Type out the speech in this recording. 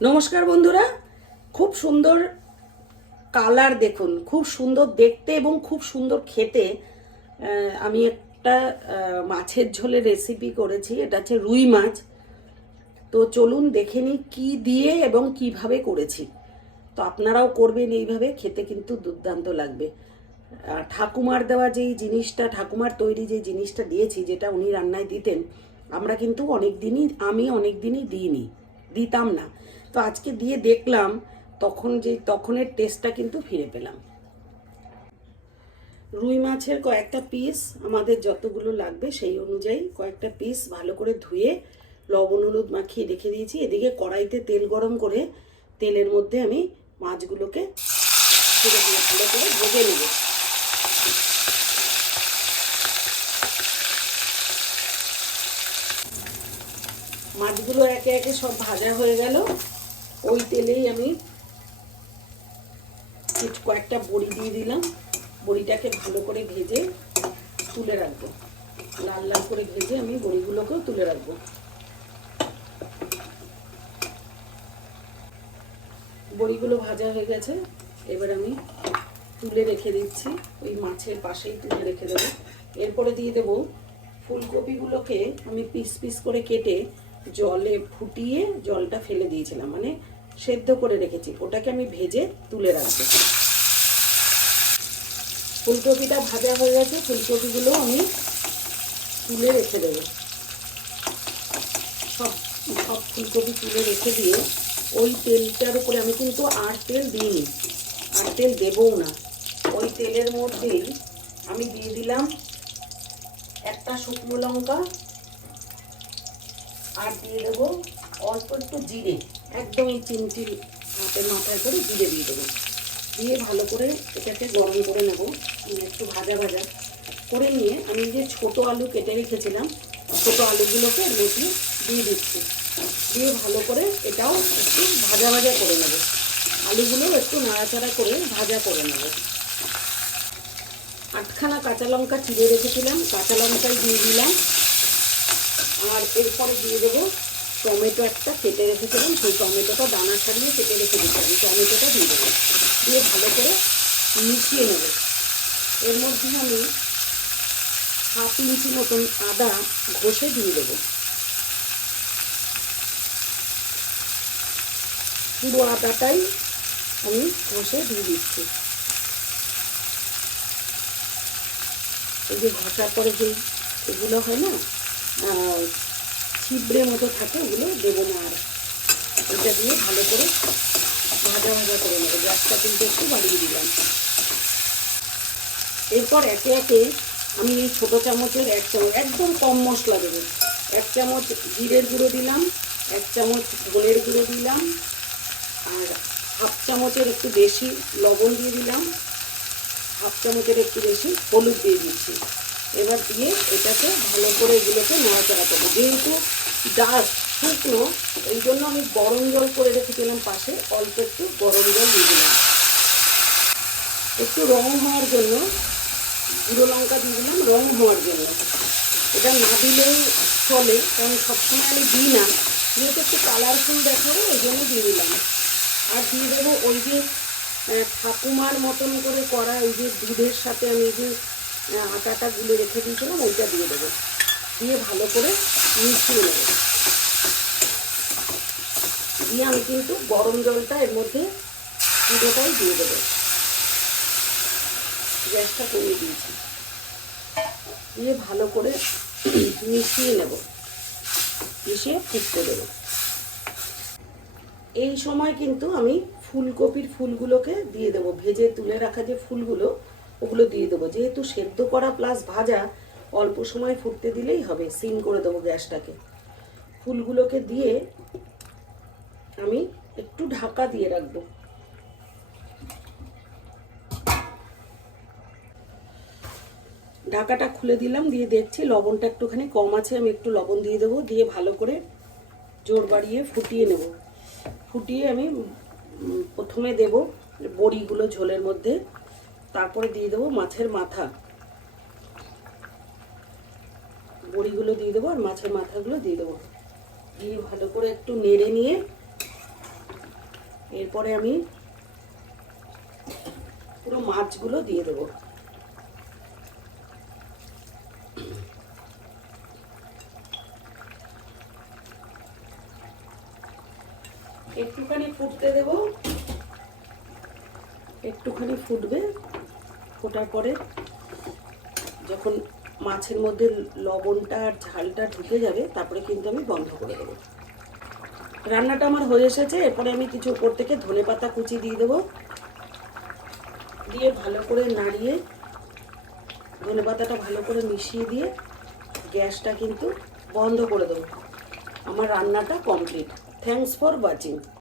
নমস্কার বন্ধুরা। খুব সুন্দর কালার দেখুন, খুব সুন্দর দেখতে এবং খুব সুন্দর খেতে আমি একটা মাছের ঝোলের রেসিপি করেছি, এটা হচ্ছে রুই মাছ। তো চলুন দেখে নিই কী দিয়ে এবং কীভাবে করেছি। তো আপনারাও করবেন এইভাবে, খেতে কিন্তু দুর্দান্ত লাগবে। ঠাকুমার দেওয়া যেই জিনিসটা, ঠাকুমার তৈরি যে জিনিসটা দিয়েছি, যেটা উনি রান্নায় দিতেন, আমরা কিন্তু অনেক দিনই আমি অনেক দিনই দিইনি, দিতাম না। তো আজকে দিয়ে দেখলাম, তখন যে, তখনের টেস্টটা কিন্তু ফিরে পেলাম। রুই মাছের কয়েকটা পিস আমাদের যতগুলো লাগবে সেই অনুযায়ী কয়েকটা পিস ভালো করে ধুয়ে লবণ, হলুদ মাখিয়ে রেখে দিয়েছি। এদিকে কড়াইতে তেল গরম করে তেলের মধ্যে আমি মাছগুলোকে ভালো করে ভেজে নেব। মাছগুলো একে একে সব ভাজা হয়ে গেল। ওই তেলেই আমি কিছু কয়েকটা বড়ি দিয়ে দিলাম। বড়িটাকে ভালো করে ভেজে তুলে রাখব। লাল লাল করে ভেজে আমি বড়িগুলোকেও তুলে রাখব। বড়িগুলো ভাজা হয়ে গেছে। এবার আমি তুলে রেখে দিচ্ছি। ওই মাছের পাশেই তুলে রেখে দেবো। এরপরে দিয়ে দেবো ফুলকপিগুলোকে আমি পিস পিস করে কেটে জলে ফুটিয়ে জলটা ফেলে দিয়েছিলাম। মানে সেদ্ধ করে রেখেছি। ওটাকে আমি ভেজে তুলে রাখব। ফুলকপিটা ভাজা হয়ে গেছে, ফুলকপিগুলো আমি তুলে রেখে দেবো। সব সব ফুলকপি তুলে রেখে দিয়ে ওই তেলটার উপরে আমি কিন্তু আর তেল দিইনি, আর তেল দেবও না। ওই তেলের মধ্যেই আমি দিয়ে দিলাম একটা শুকনো লঙ্কা, আর দিয়ে দেবো একটু জিরে একদম এই হাতে মাথায় করে জিরে দিয়ে দেবো। দিয়ে ভালো করে এটাকে গরম করে নেব মানে একটু ভাজা ভাজা। করে নিয়ে আমি যে ছোট আলু কেটে রেখেছিলাম, ছোট আলুগুলোকে মধ্যে দিয়ে দিচ্ছি। দিয়ে ভালো করে এটাও একটু ভাজা ভাজা করে নেব। আলুগুলো একটু নাড়াচাড়া করে ভাজা করে নেব। আটখানা কাঁচা লঙ্কা চিড়ে রেখেছিলাম, কাঁচা লঙ্কাই দিয়ে দিলাম। আর এরপরে দিয়ে দেবো টমেটো একটা কেটে রেখেছিলাম, সেই টমেটোটা দানা ছাড়িয়ে কেটে রেখে দিচ্ছি আমি টমেটোটা দিয়ে দেবো। দিয়ে ভালো করে মিশিয়ে নেব। এর মধ্যে আমি হাফ ইঞ্চি মতন আদা ঘষে দিয়ে দেবো। পুরো আদাটাই আমি ঘষে দিয়ে দিচ্ছি। এই যে ঘষার পরে যে এগুলো হয় না ছিবড়ে মতো থাকে, ওগুলো দেবো না আর। এটা দিয়ে ভালো করে ভাজা ভাজা করে নেব। গ্যাসটা কিন্তু একটু বাড়িয়ে দিলাম। এরপর একে একে আমি এই ছোটো চামচের এক চামচ, একদম কম মশলা দেবো। এক চামচ জিরের গুঁড়ো দিলাম, এক চামচ গোলের গুঁড়ো দিলাম, আর হাফ চামচের একটু বেশি লবণ দিয়ে দিলাম, হাফ চামচের একটু বেশি হলুদ দিয়ে দিচ্ছি। এবার দিয়ে এটাকে ভালো করে এগুলোকে নাড়াচাড়া করব। যেহেতু ডাস্ট শুকনো এই জন্য আমি গরম জল করে রেখেছিলাম পাশে, অল্প একটু গরম জল দিয়ে দিলাম। একটু রং হওয়ার জন্য, গুঁড়ো লঙ্কা দিয়ে দিলাম রং হওয়ার জন্য। এটা না দিলেও চলে, কারণ সবসময় আমি দিই না। যেহেতু একটু কালারফুল দেখাবো ওই জন্য দিয়ে দিলাম। আর দিয়ে দেবো ওই যে ঠাকুমার মতন করে করা ওই যে দুধের সাথে আমি যে আটাটা গুলে রেখে দিয়েছিলাম, ওইটা দিয়ে দেবো। দিয়ে ভালো করে মিশিয়ে নেব। দিয়ে আমি কিন্তু গরম জলটা এর মধ্যে পুরোটাই দিয়ে দেবো। গ্যাসটা কমিয়ে দিয়েছি। দিয়ে ভালো করে মিশিয়ে নেব। মিশিয়ে ফুটতে দেবো। এই সময় কিন্তু আমি ফুলকপির ফুলগুলোকে দিয়ে দেবো। ভেজে তুলে রাখা যে ফুলগুলো ওগুলো দিয়ে দেবো। যেহেতু সেদ্ধ করা প্লাস ভাজা, অল্প সময় ফুটতে দিলেই হবে সিম করে দেবো গ্যাসটাকে। ফুলগুলোকে দিয়ে আমি একটু ঢাকা দিয়ে রাখব। ঢাকাটা খুলে দিলাম, দিয়ে দেখছি লবণটা একটুখানি কম আছে, আমি একটু লবণ দিয়ে দেবো, দিয়ে ভালো করে জোর বাড়িয়ে ফুটিয়ে নেব। ফুটিয়ে আমি প্রথমে দেব বড়িগুলো ঝোলের মধ্যে। তারপরে দিয়ে দেবো মাছের মাথা। বড়িগুলো দিয়ে দেবো আর মাছের মাথাগুলো দিয়ে দেবো। দিয়ে ভালো করে একটু নেড়ে নিয়ে এরপরে আমি পুরো মাছগুলো দিয়ে দেবো। একটুখানি ফুটতে দেব। একটুখানি ফুটবে। ফোটার পরে যখন মাছের মধ্যে লবণটা আর ঝালটা ঢুকে যাবে, তারপরে কিন্তু আমি বন্ধ করে দেবো। রান্নাটা আমার হয়ে এসেছে, এরপরে আমি কিছু উপর থেকে ধনে পাতা কুচি দিয়ে দেবো। দিয়ে ভালো করে নাড়িয়ে, ধনে পাতাটা ভালো করে মিশিয়ে দিয়ে গ্যাসটা কিন্তু বন্ধ করে দেবো। আমার রান্নাটা কমপ্লিট। Thanks for watching